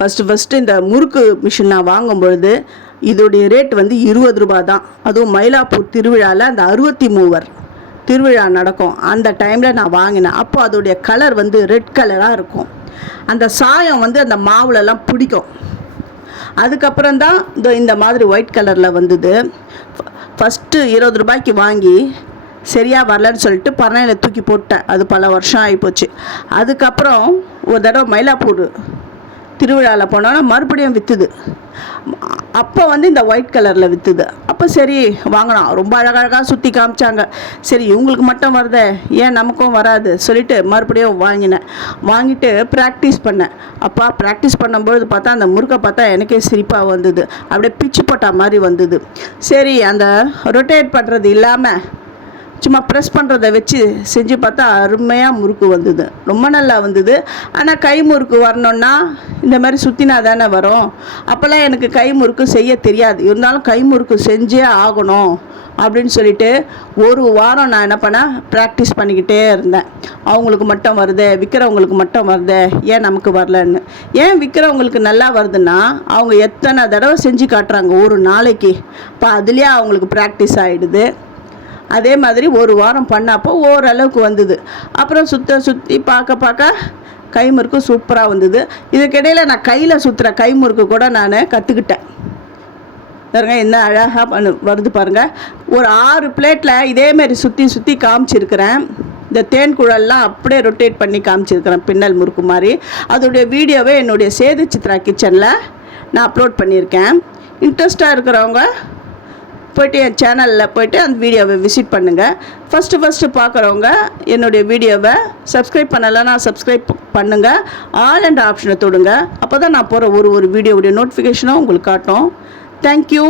First இந்த முறுக்கு machine நான் வாங்கும் பொழுது இதோடைய ரேட் வந்து 20 ரூபா தான். அதுவும் மயிலாப்பூர் திருவிழாவில் அந்த 63 திருவிழா நடக்கும் அந்த டைமில் நான் வாங்கினேன். அப்போ அதோடைய கலர் வந்து ரெட் கலராக இருக்கும். அந்த சாயம் வந்து அந்த மாவுலலாம் பிடிக்கும். அதுக்கப்புறம் தான் இந்த மாதிரி ஒயிட் கலரில் வந்தது. ஃபஸ்ட்டு 20 ரூபாய்க்கு வாங்கி சரியாக வரலன்னு சொல்லிட்டு பரணையில் தூக்கி போட்டேன். அது பல வருஷம் ஆகிப்போச்சு. அதுக்கப்புறம் ஒரு தடவை மயிலாப்பூர் திருவிழாவில் போனோன்னா மறுபடியும் விற்றுது. அப்போ வந்து இந்த ஒயிட் கலரில் விற்றுது. அப்போ சரி வாங்கினோம். ரொம்ப அழகழகாக சுற்றி காமிச்சாங்க. சரி இவங்களுக்கு மட்டும் வருதே, ஏன் நமக்கும் வராது சொல்லிவிட்டு மறுபடியும் வாங்கிட்டு ப்ராக்டிஸ் பண்ணேன். அப்பா ப்ராக்டிஸ் பண்ணும்பொழுது பார்த்தா அந்த முறுக்கை பார்த்தா எனக்கே சிரிப்பாக வந்தது. அப்படியே பிச்சு போட்ட மாதிரி வந்தது. சரி அந்த ரொட்டேட் பண்ணுறது இல்லாமல் சும்மா ப்ரெஸ் பண்ணுறதை வச்சு செஞ்சு பார்த்தா அருமையாக முறுக்கு வந்தது. ரொம்ப நல்லா வந்தது. ஆனால் கை முறுக்கு வரணுன்னா இந்த மாதிரி சுற்றினா தானே வரும். அப்போல்லாம் எனக்கு கை முறுக்கு செய்ய தெரியாது. இருந்தாலும் கை முறுக்கு செஞ்சே ஆகணும் அப்படின்னு சொல்லிட்டு ஒரு வாரம் நான் என்ன பண்ணேன், ப்ராக்டிஸ் பண்ணிக்கிட்டே இருந்தேன். அவங்களுக்கு மட்டும் வருதே, விற்கிறவங்களுக்கு மட்டும் வருதே, ஏன் நமக்கு வரலன்னு. ஏன் விற்கிறவங்களுக்கு நல்லா வருதுன்னா அவங்க எத்தனை தடவை செஞ்சு காட்டுறாங்க ஒரு நாளைக்கு. இப்போ அதுலேயே அவங்களுக்கு ப்ராக்டிஸ் ஆகிடுது. அதே மாதிரி ஒரு வாரம் பண்ணப்போ ஓரளவுக்கு வந்தது. அப்புறம் சுற்றி பார்க்க கைமுறுக்கு சூப்பராக வந்தது. இதுக்கிடையில் நான் கையில் சுற்றுற கைமுறுக்கு கூட நான் கற்றுக்கிட்டேன். பாருங்க என்ன அழகாக வருது பாருங்கள். ஒரு 6 பிளேட்டில் இதேமாரி சுற்றி காமிச்சிருக்கிறேன். இந்த தேன் குழல்லாம் அப்படியே ரொட்டேட் பண்ணி காமிச்சிருக்கிறேன் பின்னல் முறுக்கு மாதிரி. அதோடைய வீடியோவை என்னுடைய சேது சித்ரா கிச்சனில் நான் அப்லோட் பண்ணியிருக்கேன். இன்ட்ரெஸ்டாக இருக்கிறவங்க போய்ட்டு என் சேனலில் போய்ட்டு அந்த வீடியோவை விசிட் பண்ணுங்கள். ஃபஸ்ட்டு பார்க்குறவங்க என்னுடைய வீடியோவை சப்ஸ்கிரைப் பண்ணலைன்னா சப்ஸ்கிரைப் பண்ணுங்கள். ஆல் அண்ட் ஆப்ஷனை தொடுங்க. அப்போ தான் நான் போகிற ஒரு வீடியோவுடைய நோட்டிஃபிகேஷனும் உங்களுக்கு காட்டும். தேங்க்யூ.